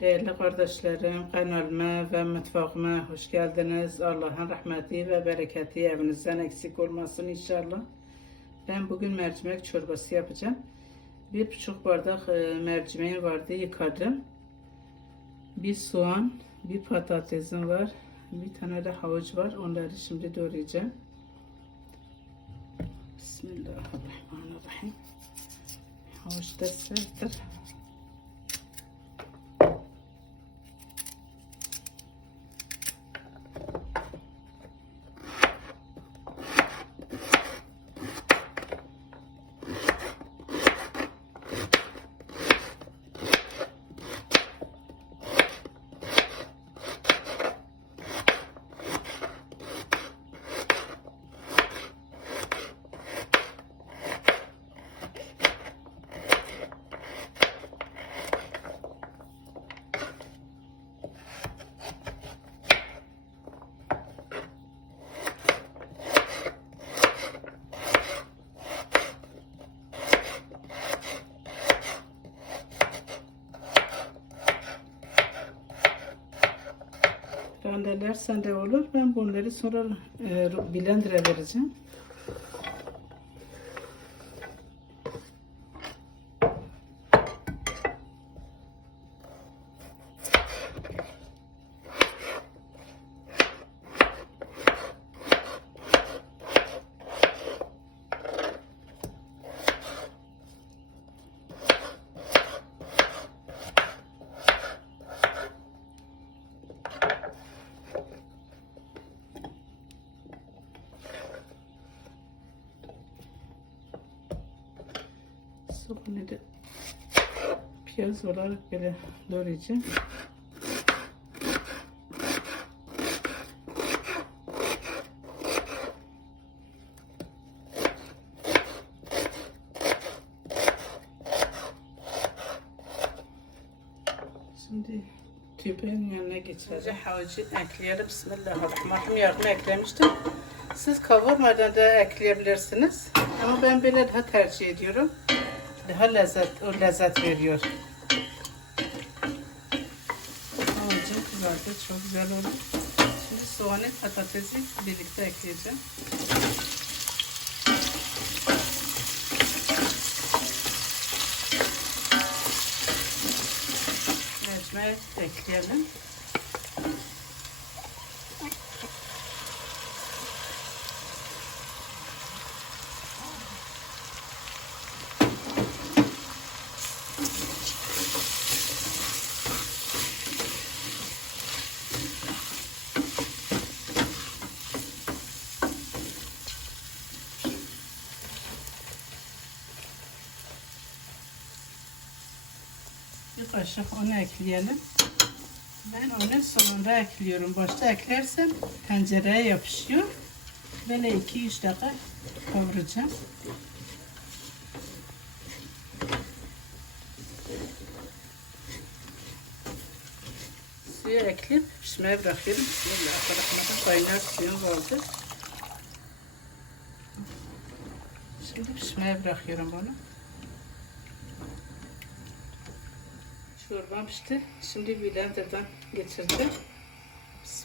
Değerli kardeşlerim, kanalıma ve mutfağıma hoş geldiniz. Allah'ın rahmeti ve bereketi evinizden eksik olmasın inşallah. Ben bugün mercimek çorbası yapacağım. Bir buçuk bardak e, mercimeğim vardı, yıkadım. Bir soğan, bir patatesim var. Bir tane de havuç var. Onları şimdi doğrayacağım. Bismillahirrahmanirrahim. Havuç da serttir. Rendelersen de olur. Ben bunları sonra e, blender'a vereceğim. Soğanı da piyaz olarak böyle doğrayacağım. Şimdi tüpenin yanına. Önce havucu ekleyelim. Bismillahirrahmanirrahim. Yardım eklemiştim. Siz kavurmadan da ekleyebilirsiniz. Ama ben böyle daha tercih ediyorum. Daha lezzet, o lezzet veriyor. Havucum kızardı. Çok güzel oldu. Şimdi soğanı, patatesi birlikte ekleyeceğim. Mercimeği ekleyelim. Bir kaşık onu ekleyelim. Ben onu sonunda ekliyorum. Başta eklersem tencereye yapışıyor. Böyle 2-3 dakika kavuracağım. Suyu ekleyip pişmeye bırakıyorum. Bismillahirrahmanirrahim. Kaynar suyum vardı. Şimdi pişmeye bırakıyorum bunu. Çorbam pişti. Şimdi blenderdan geçirdim. Biraz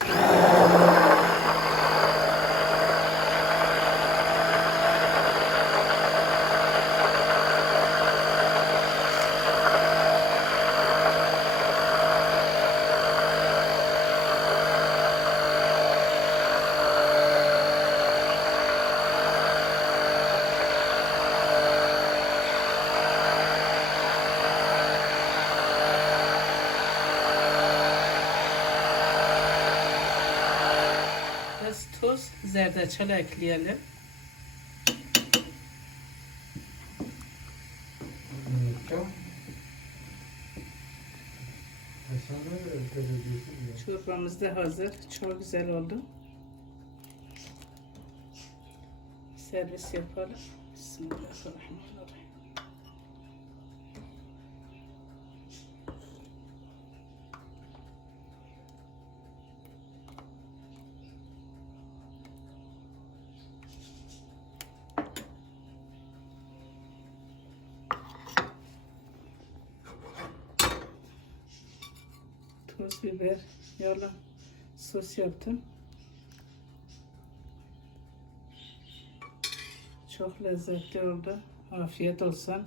zerdeçal ekleyelim. Çorbamız da hazır. Çok güzel oldu. Servis yapalım. Bismillahirrahmanirrahim. Tuz, biber, yağla sos yaptım. Çok lezzetli oldu. Afiyet olsun.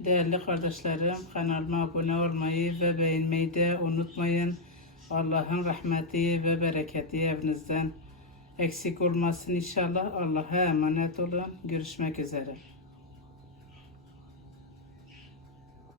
Değerli kardeşlerim kanalıma abone olmayı ve beğenmeyi de unutmayın. Allah'ın rahmeti ve bereketi evinizden eksik olmasın inşallah. Allah'a emanet olun. Görüşmek üzere.